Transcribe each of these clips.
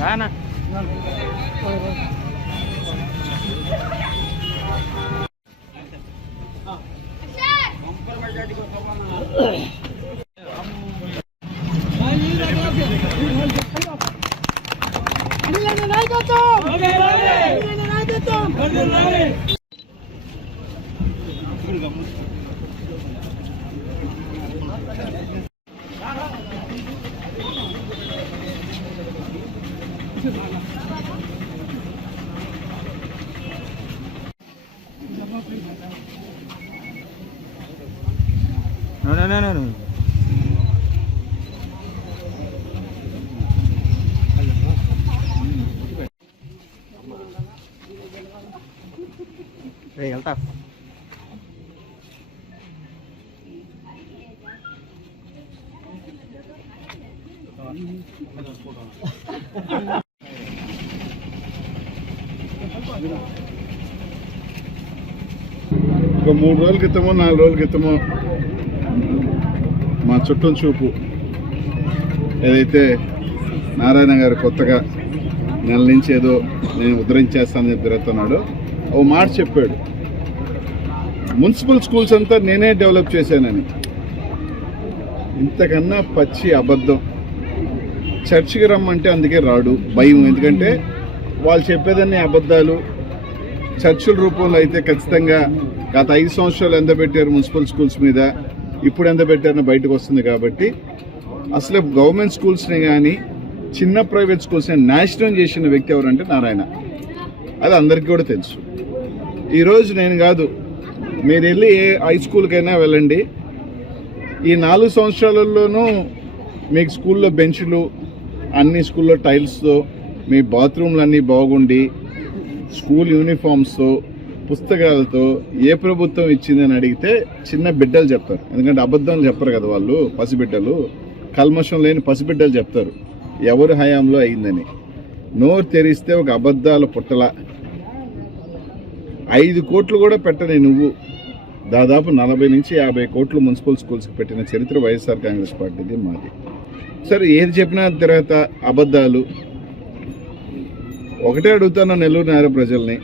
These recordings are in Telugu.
No. Hey, Altaf. ఒక 3 రోజుల క్రితమో 4 రోజుల క్రితమో మా చుట్టం చూపు ఏదైతే నారాయణ గారు కొత్తగా నెల నుంచి ఏదో నేను ఉద్ధరించేస్తానని తిరుగుతున్నాడు ఓ మాట చెప్పాడు, మున్సిపల్ స్కూల్స్ అంతా నేనే డెవలప్ చేశానని. ఇంతకన్నా పచ్చి అబద్ధం. చర్చికి రమ్మంటే అందుకే రాడు, భయం. ఎందుకంటే వాళ్ళు చెప్పేదన్నీ అబద్ధాలు. చర్చిల రూపంలో అయితే ఖచ్చితంగా గత 5 సంవత్సరాలు ఎంత పెట్టారు మున్సిపల్ స్కూల్స్ మీద, ఇప్పుడు ఎంత పెట్టారని బయటకు వస్తుంది. కాబట్టి అసలు గవర్నమెంట్ స్కూల్స్ని కానీ చిన్న ప్రైవేట్ స్కూల్స్ని నాశనం చేసిన వ్యక్తి ఎవరంటే నారాయణ. అది అందరికీ కూడా తెలుసు. ఈరోజు నేను కాదు, మీరు వెళ్ళి ఏ హై స్కూల్కైనా వెళ్ళండి, ఈ 4 సంవత్సరాలలోనూ మీకు స్కూల్లో బెంచ్లు, అన్ని స్కూల్లో టైల్స్తో, మీ బాత్రూమ్లు అన్నీ బాగుండి, స్కూల్ యూనిఫామ్స్తో, పుస్తకాలతో ఏ ప్రభుత్వం ఇచ్చిందని అడిగితే చిన్న బిడ్డలు చెప్తారు. ఎందుకంటే అబద్ధాలు చెప్పరు కదా వాళ్ళు, పసిబిడ్డలు, కల్మషం లేని పసిబిడ్డలు చెప్తారు ఎవరి హయాంలో అయిందని. నోరు తెరిస్తే ఒక అబద్ధాల పుట్టల. 5 కోట్లు కూడా పెట్టని నువ్వు దాదాపు 40 నుంచి 50 కోట్లు మున్సిపల్ స్కూల్స్కి పెట్టిన చరిత్ర వైఎస్ఆర్ కాంగ్రెస్ పార్టీది, మాది. సరే ఏది చెప్పినా తర్వాత అబద్ధాలు. ఒకటే అడుగుతాను నెల్లూరు నగర ప్రజల్ని,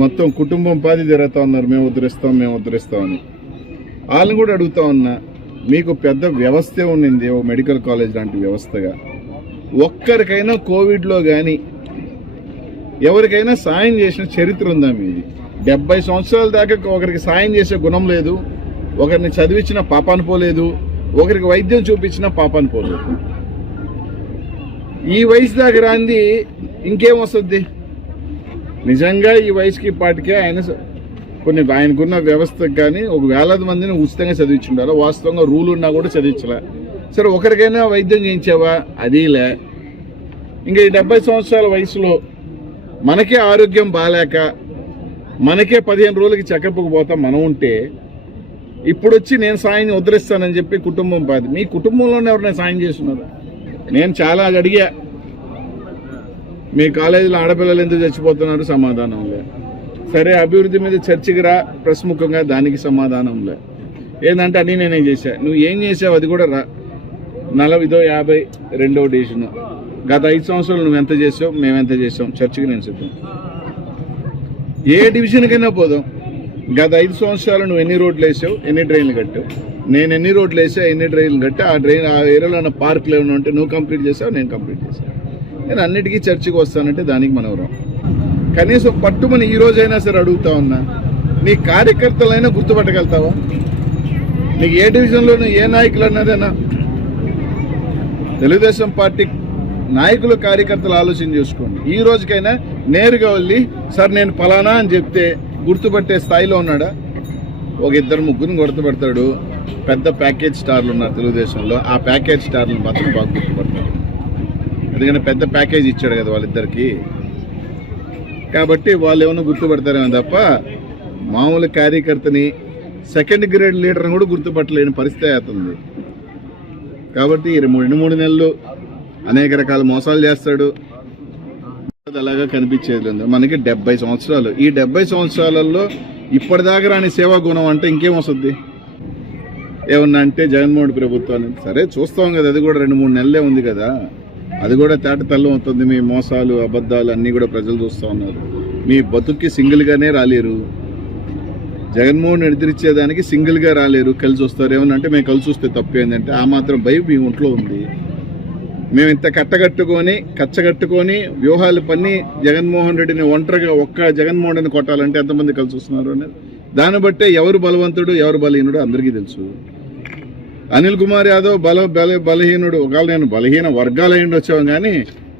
మొత్తం కుటుంబం పాది తిరుగుతా ఉన్నారు, మేము ఉద్ధరిస్తామని. వాళ్ళని కూడా అడుగుతా ఉన్నా, మీకు పెద్ద వ్యవస్థే ఉండింది, ఓ మెడికల్ కాలేజ్ లాంటి వ్యవస్థగా. ఒక్కరికైనా కోవిడ్లో కానీ ఎవరికైనా సాయం చేసిన చరిత్ర ఉందా మీది? 70 సంవత్సరాల దాకా ఒకరికి సాయం చేసే గుణం లేదు, ఒకరిని చదివించిన పాపాను పోలేదు, ఒకరికి వైద్యం చూపించిన పాపాను పోలేదు. ఈ వయసు దాకా రాంది ఇంకేం వస్తుంది? నిజంగా ఈ వయసుకి పాటికే ఆయనకున్న వ్యవస్థకు కానీ ఒక వేలాది మందిని ఉచితంగా చదివించుండాలి. వాస్తవంగా రూల్ ఉన్నా కూడా చదివించలే. సరే ఒకరికైనా వైద్యం చేయించావా? అదీలే. ఇంకా ఈ 70 సంవత్సరాల వయసులో మనకే ఆరోగ్యం బాగాలేక మనకే 15 రోజులకి చెకప్కి పోతా మనం ఉంటే, ఇప్పుడు వచ్చి నేను సాయం ఉద్ధరిస్తానని చెప్పి కుటుంబం పాది. మీ కుటుంబంలోనే ఎవరైనా సాయం చేస్తున్నారు? నేను చాలా అడిగా, మీ కాలేజీలో ఆడపిల్లలు ఎందుకు చచ్చిపోతున్నారు? సమాధానం లే. సరే అభివృద్ధి మీద చర్చకి రా ప్రస్ముఖంగా, దానికి సమాధానం లే. ఏంటంటే అన్నీ నేనే చేశా. నువ్వు ఏం చేసావు అది కూడా రా. 40-52వ డివిజన్ గత 5 సంవత్సరాలు నువ్వు ఎంత చేసావు, మేమెంత చేసాం, చర్చకి నేను సిద్ధం. ఏ డివిజన్కైనా పోదాం. గత 5 సంవత్సరాలు నువ్వు ఎన్ని రోడ్లు వేసావు, ఎన్ని డ్రైన్లు కట్టావు, నేను ఎన్ని రోడ్లు వేసా, ఎన్ని డ్రైన్లు కట్టా, ఆ ఏరియాలో ఉన్న పార్కులు ఏమైనా ఉంటే నువ్వు కంప్లీట్ చేసావు, నేను కంప్లీట్ చేశాను. నేను అన్నిటికీ చర్చకి వస్తానంటే దానికి మనవరం. కనీసం పట్టుమని ఈ రోజైనా సరే అడుగుతా ఉన్నా, నీ కార్యకర్తలైనా గుర్తుపట్టగలుగుతావా? నీకు ఏ డివిజన్లోనూ ఏ నాయకులు అన్నదేనా? తెలుగుదేశం పార్టీ నాయకులు కార్యకర్తలు ఆలోచన చేసుకోండి. ఈ రోజుకైనా నేరుగా వెళ్ళి సార్ నేను పలానా అని చెప్తే గుర్తుపట్టే స్థాయిలో ఉన్నాడా? ఒక 2-3 గుర్తుపడతాడు. పెద్ద ప్యాకేజ్ స్టార్లు ఉన్నారు తెలుగుదేశంలో, ఆ ప్యాకేజ్ స్టార్లను మాత్రం బాగా గుర్తుపడతాడు. ఎందుకంటే పెద్ద ప్యాకేజ్ ఇచ్చాడు కదా వాళ్ళిద్దరికి. కాబట్టి వాళ్ళు ఏమన్నా గుర్తుపడతారేమో తప్ప మామూలు కార్యకర్తని, సెకండ్ గ్రేడ్ లీడర్ని కూడా గుర్తుపట్టలేని పరిస్థితి అవుతుంది. కాబట్టి 2-3 నెలలు అనేక రకాల మోసాలు చేస్తాడు. అలాగా కనిపించేది లేదు. మనకి 70 సంవత్సరాలు. ఈ 70 సంవత్సరాలలో ఇప్పటిదాకా రాని సేవా గుణం అంటే ఇంకేం వస్తుంది? ఏమన్నా అంటే జగన్మోహన్ ప్రభుత్వాన్ని సరే చూస్తాం కదా, అది కూడా 2-3 నెలలే ఉంది కదా. అది కూడా తేటతెల్లం అవుతుంది. మీ మోసాలు అబద్ధాలు అన్నీ కూడా ప్రజలు చూస్తూ ఉన్నారు. మీ బతుక్కి సింగిల్గానే రాలేరు. జగన్మోహన్ ఎదిరించేదానికి సింగిల్గా రాలేరు, కలిసి వస్తారు. ఏమనంటే మేము కలిసి వస్తే తప్పేందంటే ఆ మాత్రం భయం మీ ఒంట్లో ఉంది. మేము ఇంత కచ్చగట్టుకొని వ్యూహాలు పన్ని జగన్మోహన్ రెడ్డిని ఒంటరిగా ఒక్క జగన్మోహన్ రెడ్డిని కొట్టాలంటే ఎంతమంది కలిసి వస్తున్నారు అనేది దాన్ని బట్టే ఎవరు బలవంతుడు ఎవరు బలహీనుడు అందరికీ తెలుసు. అనిల్ కుమార్ యాదవ్ బలహీనుడు. ఒకవేళ నేను బలహీన వర్గాలు అయ్యి వచ్చాము, కానీ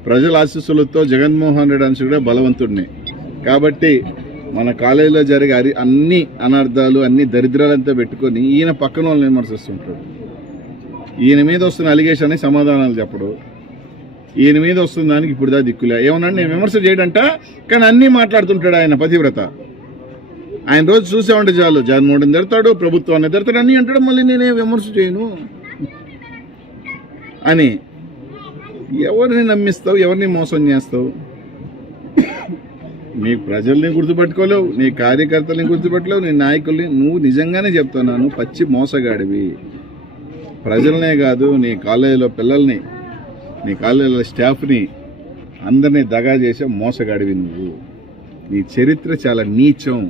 ప్రజల ఆశీస్సులతో జగన్మోహన్ రెడ్డి అని కూడా బలవంతుడిని. కాబట్టి మన కాలేజీలో జరిగే అన్ని అనర్థాలు అన్ని దరిద్రాలంతా పెట్టుకొని ఈయన పక్కన వాళ్ళని విమర్శిస్తుంటాడు. ఈయన మీద వస్తున్న అలిగేషన్ సమాధానాలు చెప్పడు. ఈయన మీద వస్తున్న దానికి ఇప్పుడు దా దిక్కులే. ఏమన్నా నేను విమర్శ చేయడంట, కానీ అన్నీ మాట్లాడుతుంటాడు ఆయన పతివ్రత. ఆయన రోజు చూసామంటే చాలు జగన్మోహన్ తిడతాడు, ప్రభుత్వాన్ని తిడతాడు, అన్నీ అంటాడు. మళ్ళీ నేనే విమర్శ చేయను అని. ఎవరిని నమ్మిస్తావు, ఎవరిని మోసం చేస్తావు? నీ ప్రజల్ని గుర్తుపెట్టుకోలేవు, నీ కార్యకర్తల్ని గుర్తుపెట్టలేవు, నీ నాయకుల్ని. నువ్వు నిజంగానే చెప్తున్నాను, పచ్చి మోసగాడివి. ప్రజలనే కాదు, నీ కాలేజీలో పిల్లల్ని, నీ కాలేజీలో స్టాఫ్ని అందరినీ దగా చేసే మోసగాడివి నువ్వు. నీ చరిత్ర చాలా నీచం.